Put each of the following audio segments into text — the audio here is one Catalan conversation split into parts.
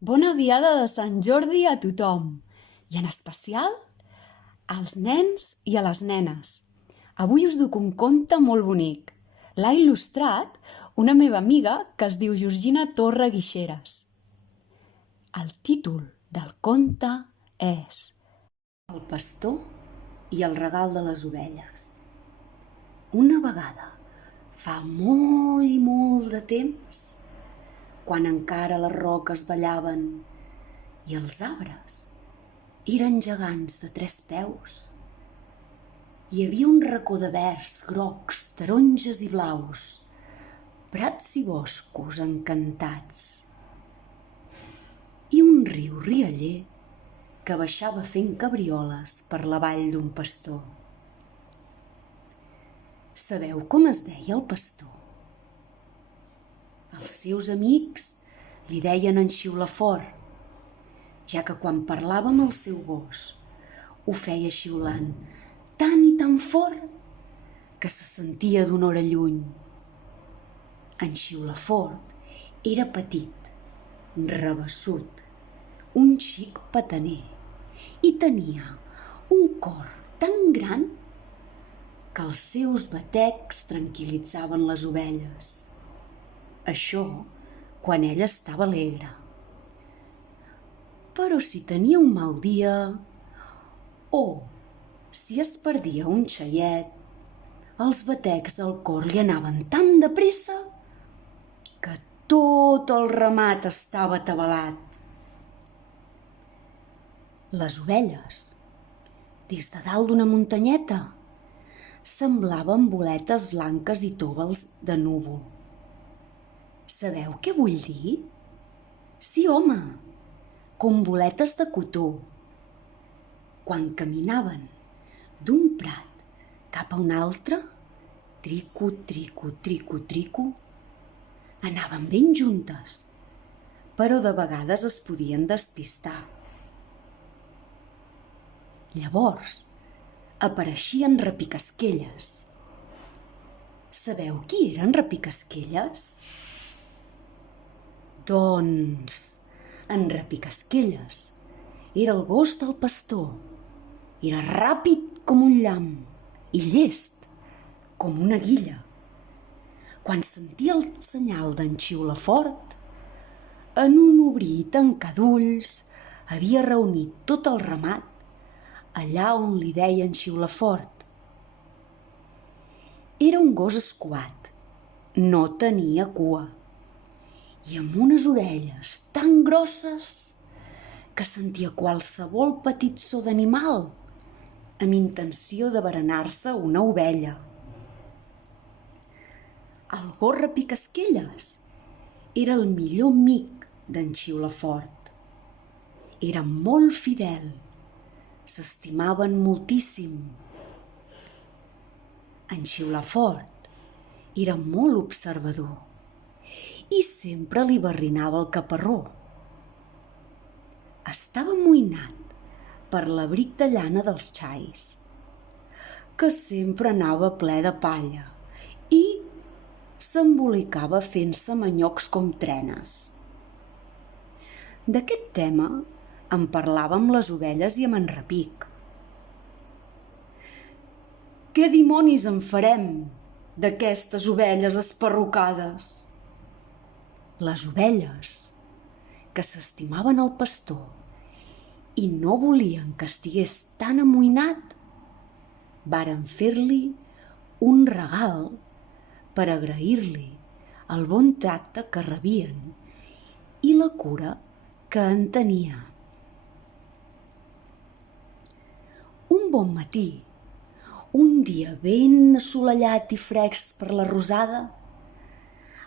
Bona diada de Sant Jordi a tothom, i en especial als nens i a les nenes. Avui us duc un conte molt bonic. L'ha il·lustrat una meva amiga que es diu Georgina Torre Guixeras. El títol del conte és El pastor i el regal de les ovelles. Una vegada, fa molt i molt de temps, quan encara les roques ballaven i els arbres eren gegants de 3 peus, hi havia un racó de verds, grocs, taronges i blaus, prats i boscos encantats, i un riu rialler que baixava fent cabrioles per la vall d'un pastor. Sabeu com es deia el pastor? Els seus amics li deien en xiulafort, ja que quan parlava amb el seu gos ho feia xiulant tan i tan fort que se sentia d'una hora lluny. En xiulafort era petit, rabassut, un xic petaner i tenia un cor tan gran que els seus batecs tranquil·litzaven les ovelles. Això quan ella estava alegre. Però si tenia un mal dia o si es perdia un xaiet, els batecs del cor li anaven tan de pressa que tot el ramat estava atabalat. Les ovelles, des de dalt d'una muntanyeta, semblaven boletes blanques i toves de núvol. Sabeu què vull dir? Sí, home, com boletes de cotó. Quan caminaven d'un prat cap a un altre, trico, trico, trico, trico, anaven ben juntes, però de vegades es podien despistar. Llavors apareixien repicasquelles. Sabeu qui eren repicasquelles? Doncs en Repicasquelles era el gos del pastor. Era ràpid com un llamp i llest com una guilla. Quan sentia el senyal d'en xiulafort, en un obrir i tancar d'ulls havia reunit tot el ramat allà on li deien xiulafort. Era un gos escuat, no tenia cua, i amb unes orelles tan grosses que sentia qualsevol petit so d'animal amb intenció de berenar-se una ovella. El gos Repicasquelles era el millor amic d'en Xiulafort. Era molt fidel, s'estimaven moltíssim. En Xiulafort era molt observador i sempre li barrinava el caparró. Estava amoïnat per l'abric de llana dels xais, que sempre anava ple de palla i s'embolicava fent-se manyocs com trenes. D'aquest tema en parlava amb les ovelles i amb en Repic. Què dimonis en farem d'aquestes ovelles esparrocades? Les ovelles, que s'estimaven el pastor i no volien que estigués tan amoïnat, varen fer-li un regal per agrair-li el bon tracte que rebien i la cura que en tenia. Un bon matí, un dia ben assolellat i fresc per la rosada,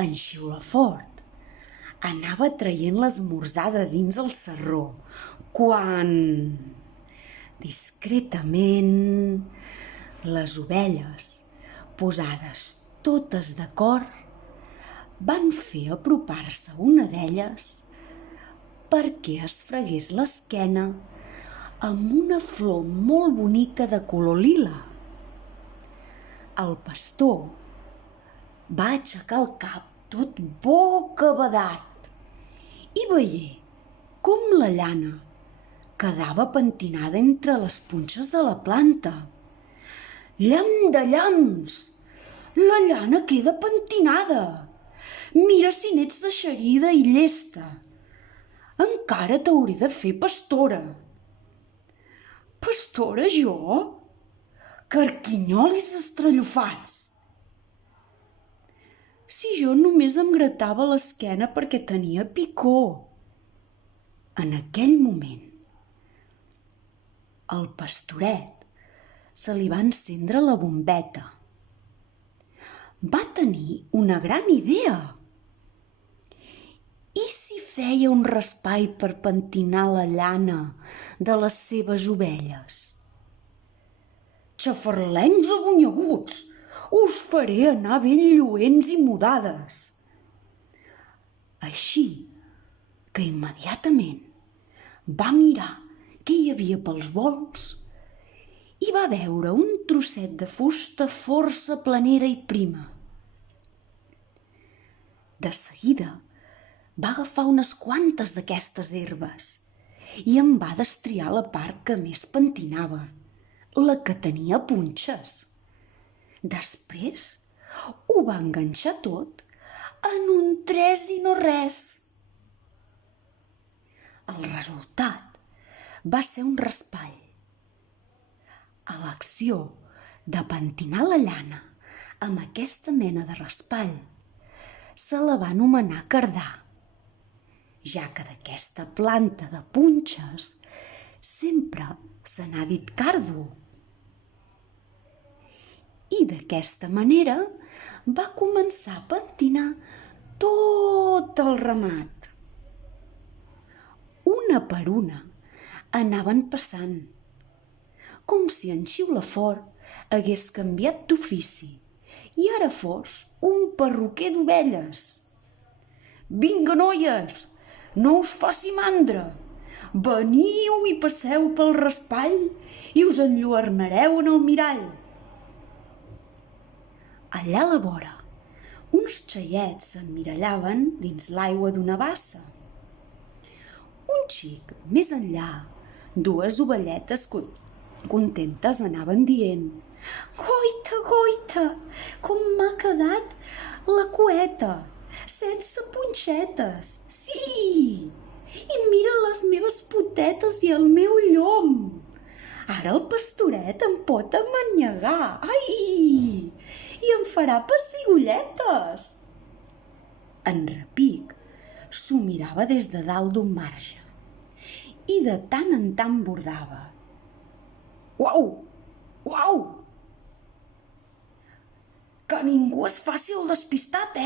en Xiulafort anava traient l'esmorzar de dins el sarró quan, discretament, les ovelles, posades totes d'acord, van fer apropar-se una d'elles perquè es fregués l'esquena amb una flor molt bonica de color lila. El pastor va aixecar el cap tot bocabadat i veié com la llana quedava pentinada entre les punxes de la planta. Llamp de llamps! La llana queda pentinada! Mira si n'ets deixerida i llesta. Encara t'hauré de fer pastora. Pastora, jo? Carquinyolis estrellofats! Si jo només em gratava l'esquena perquè tenia picor. En aquell moment, al pastoret se li va encendre la bombeta. Va tenir una gran idea. I si feia un raspall per pentinar la llana de les seves ovelles? Xafarlencs abonyeguts, us faré anar ben lluents i mudades. Així que immediatament va mirar què hi havia pels volts i va veure un trosset de fusta força planera i prima. De seguida va agafar unes quantes d'aquestes herbes i en va destriar la part que més pentinava, la que tenia punxes. Després ho va enganxar tot en un tres i no res. El resultat va ser un raspall. A l'acció de pentinar la llana amb aquesta mena de raspall se la va anomenar cardar, ja que d'aquesta planta de punxes sempre se n'ha dit cardo. I d'aquesta manera va començar a pentinar tot el ramat. Una per una anaven passant, com si en Xiulafort hagués canviat d'ofici i ara fos un perruquer d'ovelles. Vinga, noies, no us faci mandra, veniu i passeu pel raspall i us enlluernareu en el mirall. Allà a la vora, uns xaiets s'emmirallaven dins l'aigua d'una bassa. Un xic més enllà, dues ovelletes contentes anaven dient: «Goita, goita, com m'ha quedat la cueta, sense punxetes, sí! I mira les meves potetes i el meu llom! Ara el pastoret em pot amanyegar, ai! I em farà pessigolletes!» En Repic s'ho mirava des de dalt d'un marge i de tant en tant bordava: «Uau! Uau! Que ningú es faci el despistat,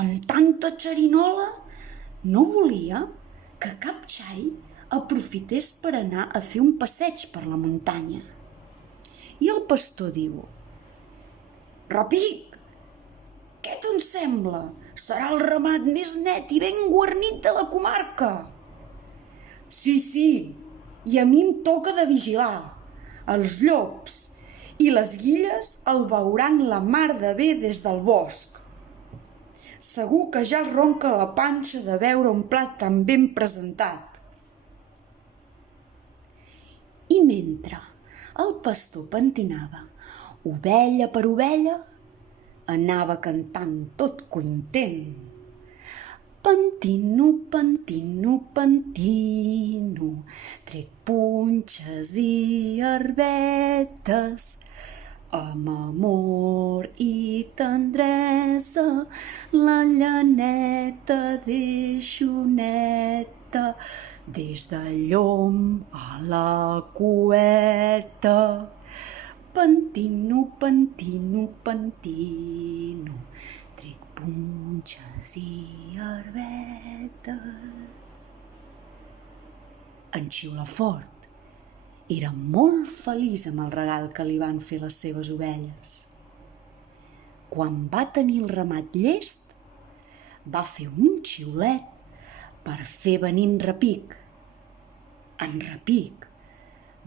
Amb tanta xerinola no volia que cap xai aprofités per anar a fer un passeig per la muntanya». I el pastor diu: «Repic, què te'n sembla? Serà el ramat més net i ben guarnit de la comarca». «Sí, i a mi em toca de vigilar. Els llops i les guilles el veuran la mar de bé des del bosc. Segur que ja els ronca la panxa de veure un plat tan ben presentat». I mentre el pastor pentinava ovella per ovella, anava cantant tot content: «Pentino, pentino, pentino, trec punxes i herbetes, amb amor i tendresa la llaneta deixo neta, des del llom a la cueta. Pentino, pentino, pentino, trec punxes i herbetes». En Xiulafort era molt feliç amb el regal que li van fer les seves ovelles. Quan va tenir el ramat llest, va fer un xiulet per fer venir en Repic. En Repic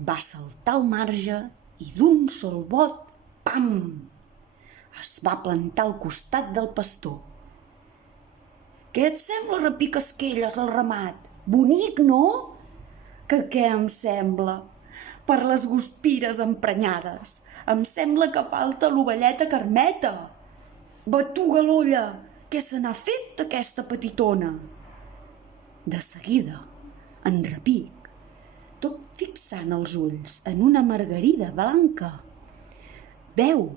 va saltar al marge i d'un sol bot, pam! Es va plantar al costat del pastor. «Què et sembla, Repic Esquelles, el ramat? Bonic, no? Que què em sembla? Per les guspires emprenyades, em sembla que falta l'ovelleta Carmeta. Batuga l'olla! Què se n'ha fet d'aquesta petitona? De seguida, en repic, tot fixant els ulls en una margarida blanca, veu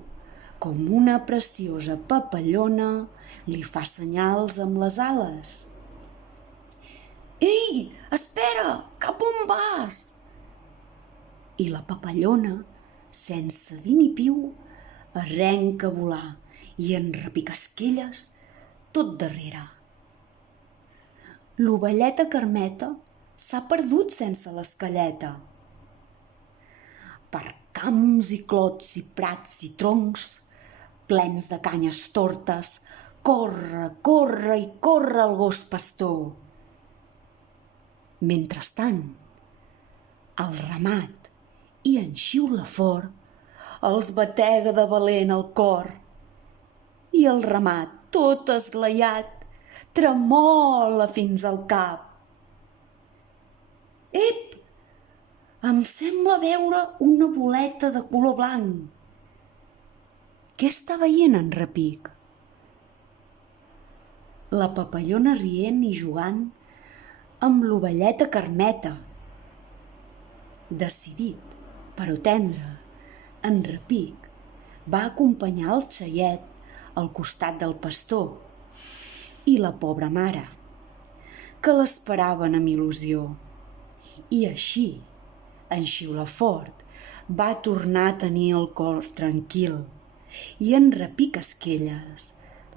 com una preciosa papallona li fa senyals amb les ales. Ei, espera, cap on vas? I la papallona, sense dir ni piu, arrenca a volar i en repicasquelles tot darrere. L'ovelleta Carmeta s'ha perdut sense l'esquelleta. Per camps i clots i prats i troncs, plens de canyes tortes, corre, corre i corre el gos pastor. Mentrestant, el ramat i en Xiulafort els batega de valent el cor. I el ramat, tot esglaiat, tremola fins al cap. Ep! Em sembla veure una boleta de color blanc. Què està veient en repic? La papallona rient i jugant amb l'ovelleta Carmeta. Decidit, però tendre, en repic va acompanyar el xaiet al costat del pastor i la pobra mare, que l'esperaven amb il·lusió. I així, en Xiulafort va tornar a tenir el cor tranquil i en repicasquelles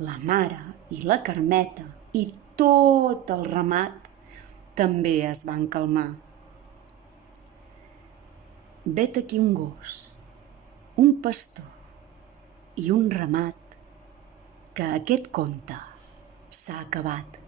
la mare i la Carmeta i tot el ramat també es van calmar. Vet aquí un gos, un pastor i un ramat, que aquest conte s'ha acabat.